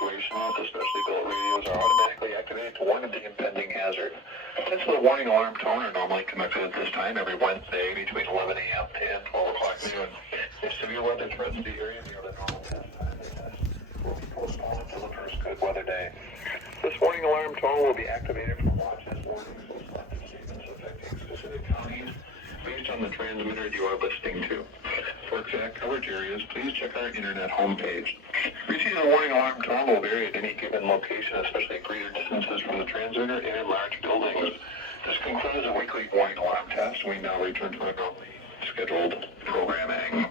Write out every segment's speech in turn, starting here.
situations, especially built radios are automatically activated to warn of the impending hazard. Since the warning alarm tone are normally conducted at this time every Wednesday between 11 a.m. and 12 o'clock noon. If severe weather threatens the area near the normal test time, the test will be postponed until the first good weather day. This warning alarm tone will be activated for watches, warnings, and selected statements affecting specific counties based on the transmitter you are listening to. For exact coverage areas, please check our internet homepage. Receiving a warning alarm tone will vary at any given location, especially at greater distances from the transmitter and in large buildings. This concludes the weekly warning alarm test. We now return to our normally scheduled programming.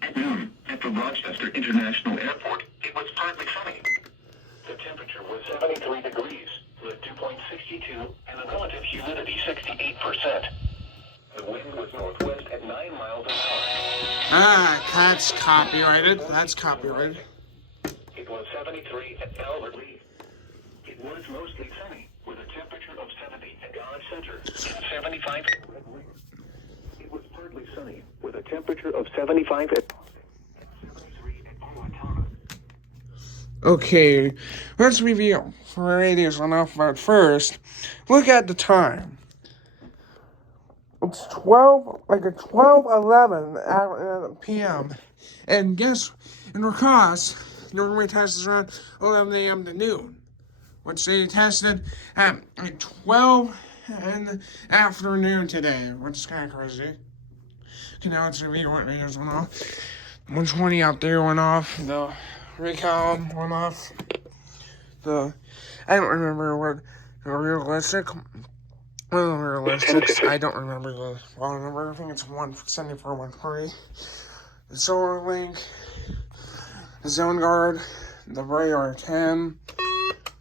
At noon, at the Rochester International Airport, it was partly sunny. The temperature was 73 degrees, with dew point 62 and a relative humidity 68%. The wind was northwest at 9 miles an hour. That's copyrighted. That's copyrighted. It was 73 at Albert Lee. It was mostly sunny, with a temperature of 70 at Dodge Center and 75 at Red Wing. It was partly sunny, with a temperature of 75 at 73 at Owatonna. Okay, let's review for radios on Alphabet first. Look at the time. It's 12:11 p.m. And across, normally tests around 11 a.m. to noon, which they tested at 12 in the afternoon today, which is kind of crazy. Okay, now let's review what radios went off. 120 out there went off. The recall went off. I don't remember what the realistic. Well, realistic. I don't remember the phone number. I think it's 174 140. The Solar Link, the Zone Guard, the Radar 10,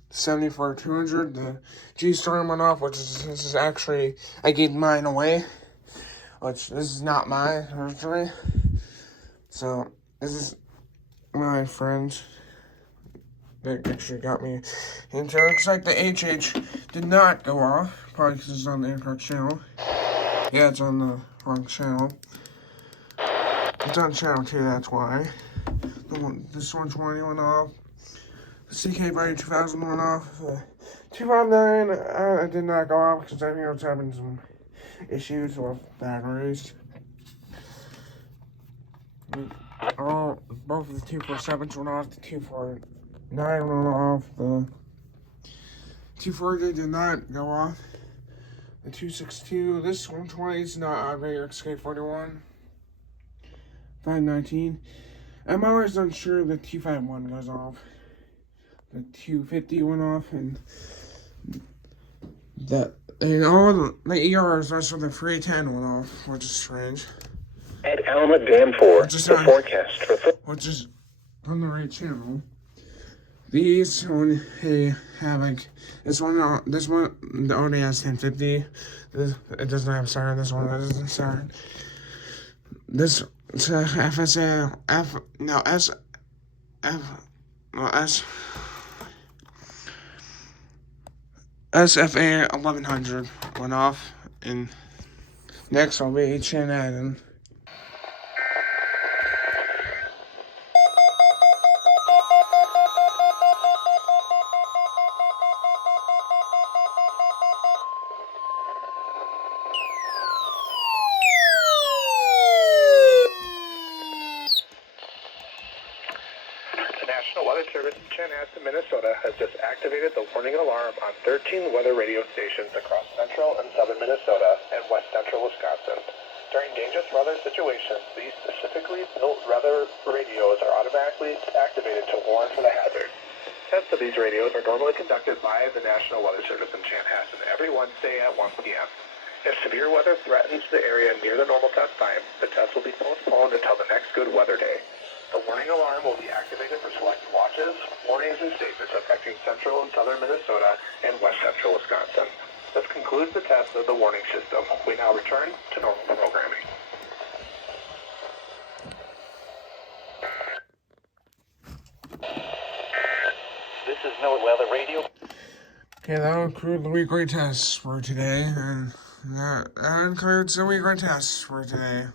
74 200. The G Storm went off, which is this is actually I gave mine away, which this is not mine originally. So this is my friend that actually got me into it. Looks like the HH did not go off, probably because it's on the incorrect channel. Yeah, it's on the wrong channel. It's on channel 2, that's why. This 120 went off. The CK Buddy 2000 went off. The 259 did not go off because I think I was having some issues with batteries. Both of the 247s went off. The 249 went off. The 240 did not go off. The 262, this 120 is not on Radar XK41. 519. I'm always unsure the 251 goes off. The 250 went off, and all the ERs, rest of the 310 went off, which is strange. At Alma Dam 4, the forecast for... Which is on the right channel. These only have this one only has 1050. It doesn't have siren. This one doesn't siren. This SFA 1100 went off, and next will be Chan. National Weather Service in Chanhassen, Minnesota has just activated the warning alarm on 13 weather radio stations across central and southern Minnesota and west central Wisconsin. During dangerous weather situations, these specifically built weather radios are automatically activated to warn for the hazard. Tests of these radios are normally conducted by the National Weather Service in Chanhassen every Wednesday at 1 p.m. If severe weather threatens the area near the normal test time, the test will be postponed until the next good weather day. The warning alarm will be activated for select watches, warnings, and statements affecting central and southern Minnesota and west central Wisconsin. This concludes the test of the warning system. We now return to normal programming. This is NOAA Weather Radio. Okay, that will conclude the weekly tests for today, and that includes the weekly tests for today.